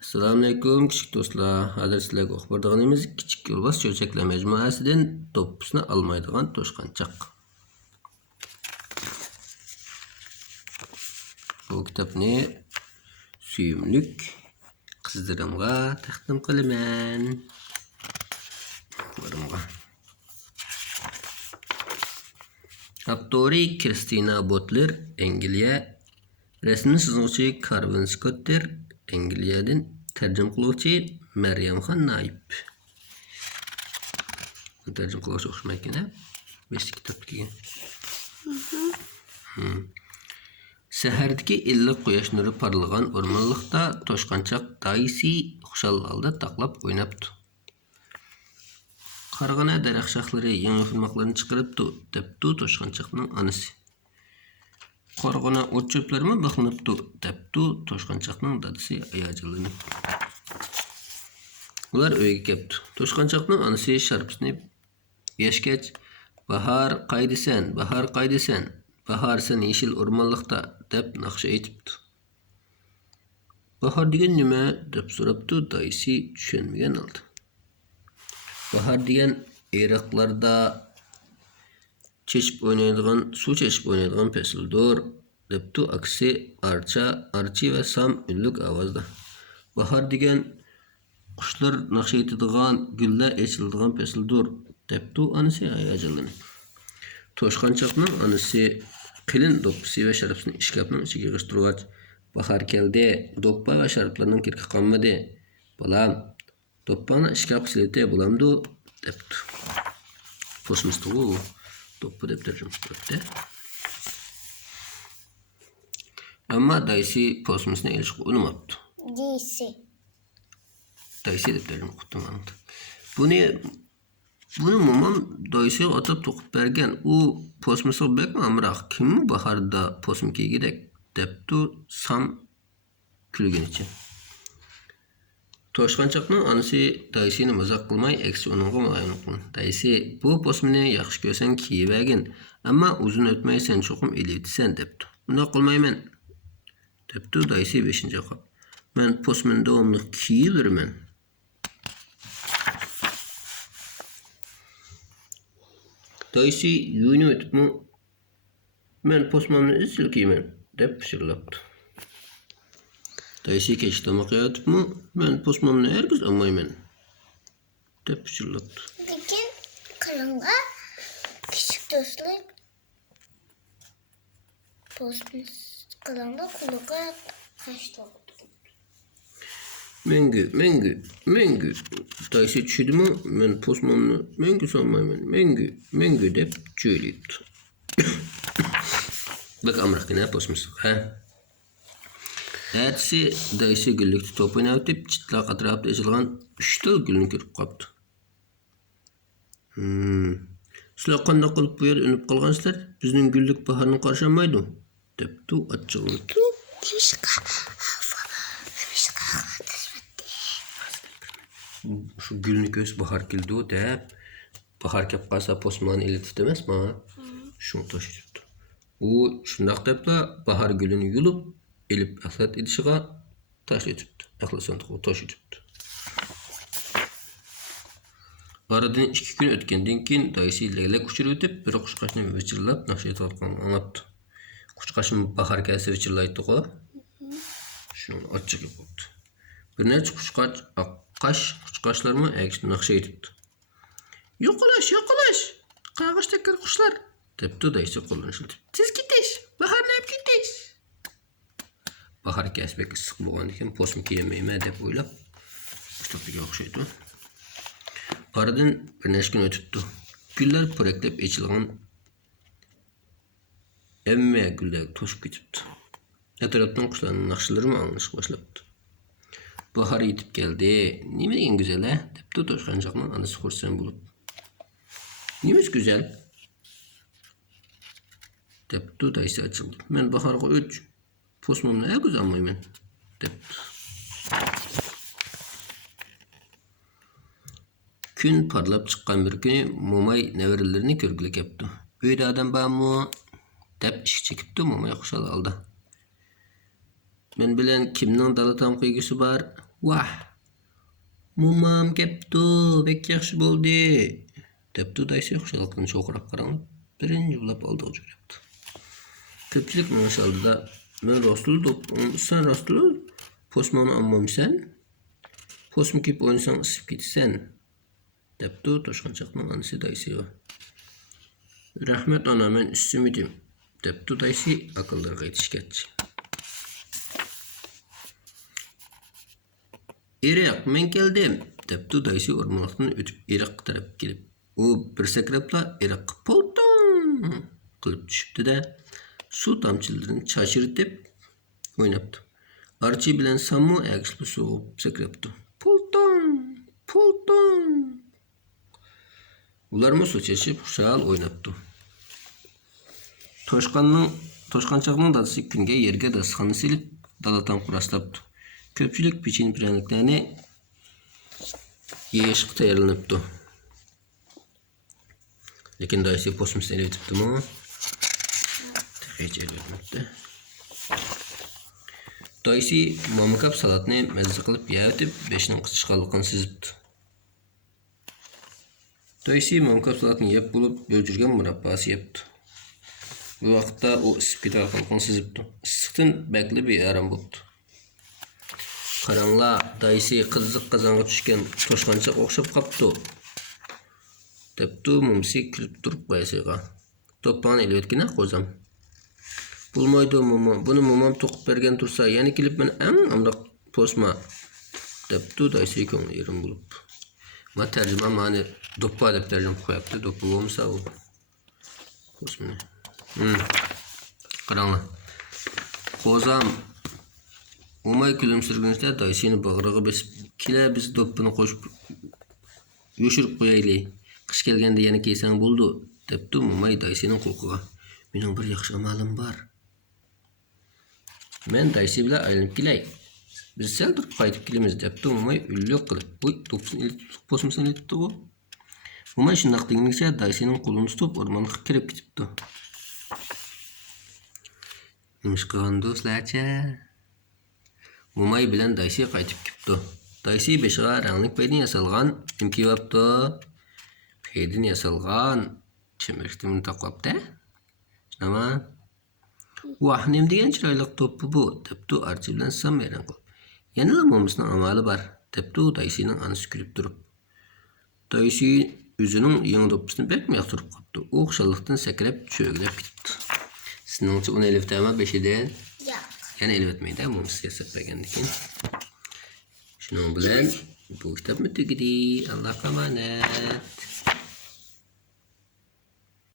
Assalamualaikum küçük dostlar. Hazır sizlerge oqып bardığımız Kiçik Yolbaz Çöçekler Mecmuasıdan Toppusunu almaydigan toşqançaq. Bu kitapni suyumlük qızlarımga taqdim qilaman. Autori Christina Butler, Angliya. Resmi sızgıçı Carvin Scotter, Angliyadan. Tercüm qiluvchi Maryamxon Naib. Tercüm qiluvchi o'xshamay ekan, 5 kitob kelgan. Sahardagi illiq quyosh nuri parlagan o'rmonliqda toshqanchaq Daisy xushal holda taqlab o'ynabdi. Qarg'ana daraxt shoxlari yangi xilmoqlarni chiqaribdi, debdi toshqanchaqning onasi. Qarg'ana o't cho'plarimi baxlanibdi, debdi toshqanchaqning dadasi hayajonlanib. Ular uyga kelibdi. Toshqanchaqning onasi sharpasini yashgach, "Bahar qaydasan, bahar qaydasan? Bahar sen yeşil o'rmonliqda" deb naqsha aytibdi. "Bahar degan nima?" deb so'rabdi Daisy tushunmagan holda. "Bahar degan eriqlarda chechib o'ynaydigan, suv chechib o'ynaydigan fasldir" debdi aksi Archi va Sam unlik ovozda. "Bahar degan qushlar naqsha aytadigan, gullar ochiladigan fasldir" debdi onasi hayajonlanib. Toshqanchaqning onasi qilin doppasi va sharpasini ishkapning ichiga yig'ishtirgach, "Bahar keldi, doppa va sharplarning kirki qolmadi. Bolam, doppani ishkapga silite bo'lamdi" debdi. Posmisdi u, doppa deb tarjima qilibdi. Ammo Daisy posmisni ilishga urinmabdi. Daisy deb tarjima qildim. Buni momam Daisy'ga atab to'qib bergan. U posmisga bekmi amroq. Kimmi baharda posm kiygidek debdi Sam kulganicha. Toshqanchaqning onasi Daisy'ni mazoq qilmay, aksi uningga muloyim qildi. "Daisy, bu posmni yaxshi ko'rsang kiyib olgin, ammo uzun o'tmay sen cho'qim elitasan" debdi. "Bunday qilmayman" debdi Daisy 5-qop. "Men posmni davomli kiyibiraman." Daisy yuyunib o'tibmi, "Men posmamni izchil kiyman" deb pichirlabdi. Daisy kechtomoq yeyotibmi, "Men posmamni hargiz olmayman" deb pichirlabdi. Lekin qarang'a, kichik do'stlar posmis qarang'a quloqqa tashladi. Mengu. Daisy tushudimi? "Men posmamni mengu solmayman. Mengu" deb jo'ylibdi. Bak amroqgina posmis, ha? Ertesi Daisy gullikda top o'ynayotib, chitlaq atrofida ochilgan 3 ta gulni ko'rib qoldi. "Sizlar qanday qilib bu yerda unib qolgansizlar? Bizning gullik baharni qarshi olmaydi" debdi achchig'lanib. Şu gülni ko'z bahar keldi deb, bahar kelib qolsa posmani elitibdi emasmi? Shuni to'shibdi. U shundoq debla bahar gulini yulib, elib axlat idishiga tashlatibdi. Axlat sandiqqa to'shibdi. Aradan 2 kun o'tgandan keyin Daisy laylak uchirib o'tib, bir qushqochni vichirlab naqsha aytayotganini anglabdi. Qushqochim bahar kelsa vichirlaydi-ku. Shuni achchig'i bo'ldi. Bir necha qushqochlarmi aksini naqsha aytibdi. Yo'qolash, qarg'ishda qushlar" debdi Daisy qo'lini shiltib. "Tez ketish, baharni olib ketish." Bahar kasbek issiq bo'lgan ekan, posm kiymayman deb o'ylab, kitobiga o'xshaydi. Aradan bir necha kun o'tibdi. Gullar po'raklab echilgan, hamma gullar to'shib ketibdi. Atrofdan qushlarning naqshalari anglashga boshlabdi. "Bahar yetib keldi. Nima degan go'zal-a?" debdi toshqanchaqning onasi xursand bo'lib. "Nimasi go'zal?" debdi Daisy achchiqlanib. "Men baharga o'ch posmimni hargiz olmayman" debdi. Kun parlab chiqqan bir kuni Mo'may nevaralarini ko'rgili kelibdi. "Uyda odam bormi?" deb eshik chekibdi Mo'may xushal holda. "Men bilan kimning dala tom qiygisi bor?" Vah! Mumam kepti, bek yaxşı boldu. Depti daysi hoşalıktan çoğurak karanlıp birinci bulap aldığı jürepti. Köpçülük mınaş aldı da men rastlı dop, sen rastlı posmanı ammam sen. Posmu kip oynasan ısıp gitsen. Depti toşkançakның anısı daysi o. Rahmet ana men üstümidim. Depti daysi akıllarga yetişketçi. Erik, men keldim. Depti daysi ormanlıktan ötüp Erik tarap gelip. O bir sakrapla Erik polton kılıp düşüptü de su tamçılarını çaşırtıp oynaptı. Archie bilen Sam'ı ayakçılığı soğup sakraptı. Polton, polton. Ular mı su çeşip şal oynaptı. Toşkançakның dadısı günge yerge dasıqanı silip dalatan kurastaptı. Köpçülük piçin pirenliklerini yeşik tayarlanıptı. Lekin dayısı posmusunu elitipti mi? Hiç elitmekte. Dayısı mamukap salatını mezzi kılıp yağıtıp beşinin kısışkalıqını sizipti. Dayısı mamukap salatını yep bulup bölcürgen murabbası yaptı. Bu vakitte o ısıp gitar kalkını sizipti. Isıqtın bekli bir aram buldu. Karanla dayısı kızlık kazanğa düşken toşkançak okşap kaptı. Depti mumsi külüp durup bayısıga. Toppağın elvetkine kozam. Bulmaydı mumam. Bunu mumam tokup bergen tursa yani kilip men en amdak posma. Depti dayısı köngü yerim bulup. Ma tercüme mani doppa dep tercüme koyaptı. Doppa olmasa o. Posmini. Karanla. Kozam. Umay külümsürgünüzde dayısını bağırığı besip kile biz doppunu koşup yoşurup koyaylı. Kış gelgende yana kiysen buldu. Depti Umay dayısının kulkuğa. Mening bir yaxşı amalım var. Men dayısı bile aylanıp kilay. Biz sel durup qaytıp kilimiz depti Umay üllük kılıp. Bu dopsun ilitip posmusan ilitipti bu. Umay şundaq degmekçe dayısının kolunu tutup ormanlıqqa kirip gitipti. Nimiş qilgan do'stlarcha? Umay bilen dayısı qaytıp gitipti. Dayısı beşiğa ranglik paydin yasalgan imki vapti. Paydin yasalgan çemiriktimini taqvapti. Ama vah nem degen chiroyli to'ppi bu depti Archie bilen Sam hayron qilib. Yanala momisning amali bor depti dayısining anisi kulib turib. Dayısı o'zining yangi do'ppisini bek yoqtirib qopti. U xushalliqdan sakrab cho'glab ketibdi. Sizningcha uni elibtami 5dan? Yo'q. Yana elibetmaydi, momis yasab bergandan keyin. Shuning bilan bu kitobni tugadi. Allohga omonat.